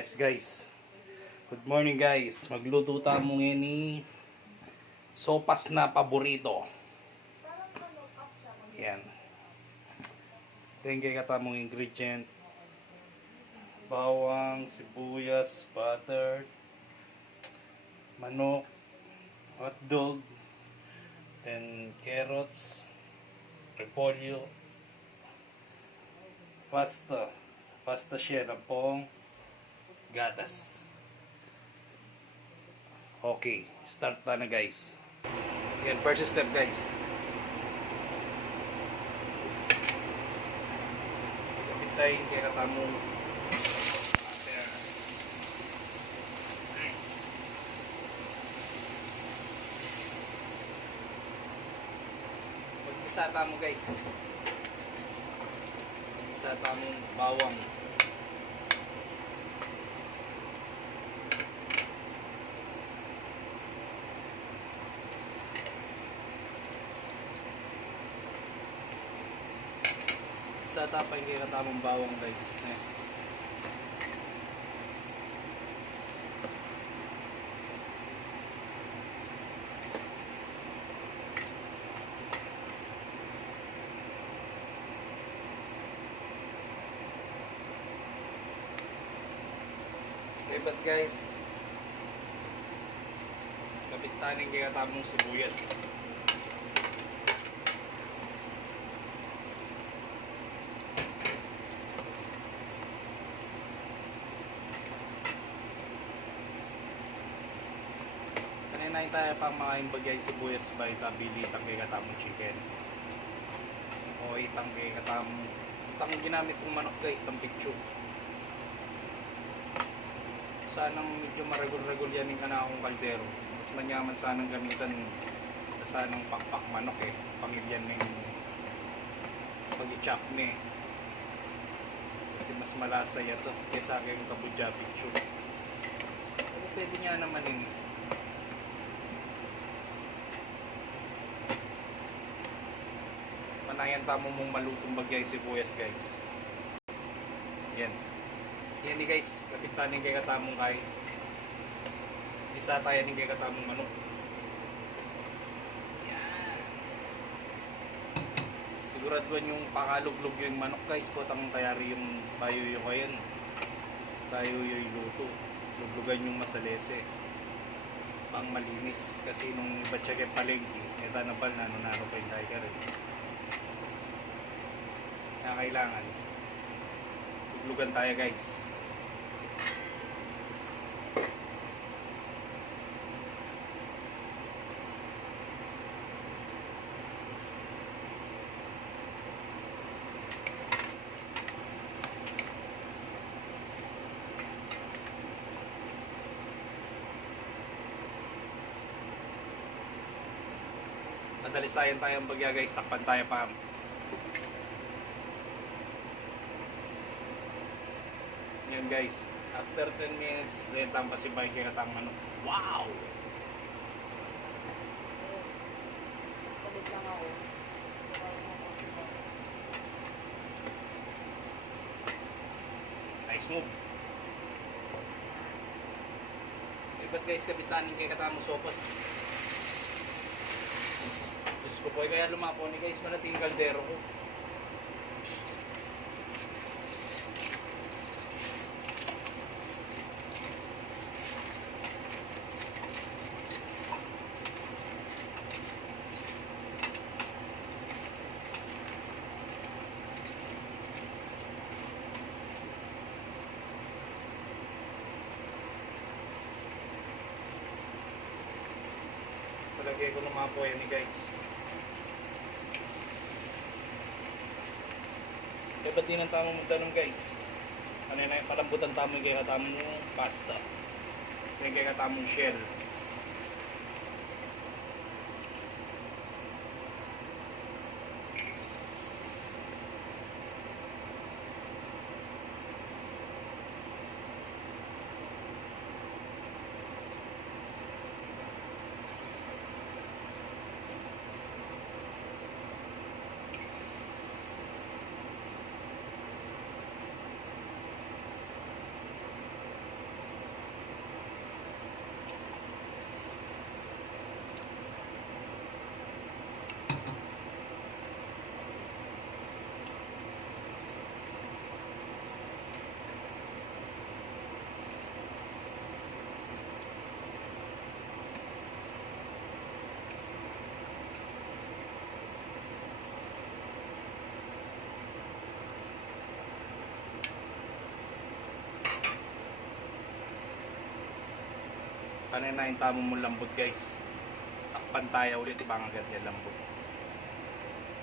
Yes guys, good morning guys. Magluto tamo ngayon ni sopas na paborito. Yan. Tingin katamong ingredient: bawang, sibuyas, butter, manok, hotdog, then carrots, repolyo, pasta siya na pong gatas. Okay, start na guys. Yan, first step guys. Kapitayin kaya katamong butter. Nice. Pag-isa tamo guys. Pag-isa tamong bawang. Sa tapay kaya katamong bawang guys. Okay, but guys, kapitanin kaya katamong sibuyas. Kanina tayo pang makain bagay sibuyas ba itabili itang kay katamong chicken o itang kay katamong itang ginamit kong manok guys, itang picture. Sanang medyo maragol-ragol yan yung kanakong kaldero. Mas manyaman sanang gamitan na sanang pakpak manok pamilyan ng pag-i-chop me. Kasi mas malasa yato kaysa aking kabudya picture. Pero pwede niya naman din. Panayan tamo mong malutong bagyay sibuyas guys. Yan. Yan ni guys, kapitanin kay katamong kahit isa tayo ng kay katamong manok. Yan. Siguraduhan yung pakaluglog yung manok guys, potang tayari yung tayo yung kayan. Tayo yung luto. Luglugan yung masalese. Pang malinis. Kasi nung iba check yung palengke, eta na pal na nunano pa yung tiger na kailangan luglugan tayo guys. Madalisayan tayong bagya guys, takpan tayo pa. Yan guys, after 10 minutes, lentang pasibay kaya katang manok. Wow! Nice move. Iba't guys, kapitanin kaya katamong sopas. Diyos ko po, kaya lumapo ni guys, malating kaldero ko. Palagay ko lumapo yan ni guys. Kaya ba't din ang tamang magtanong guys? Ano na yung palambutan tamang kaya katamong pasta. Yung kaya katamong shell. Kanina yung tamo mo lambot guys. Takpan tayo ulit, ibang agad yan lambot.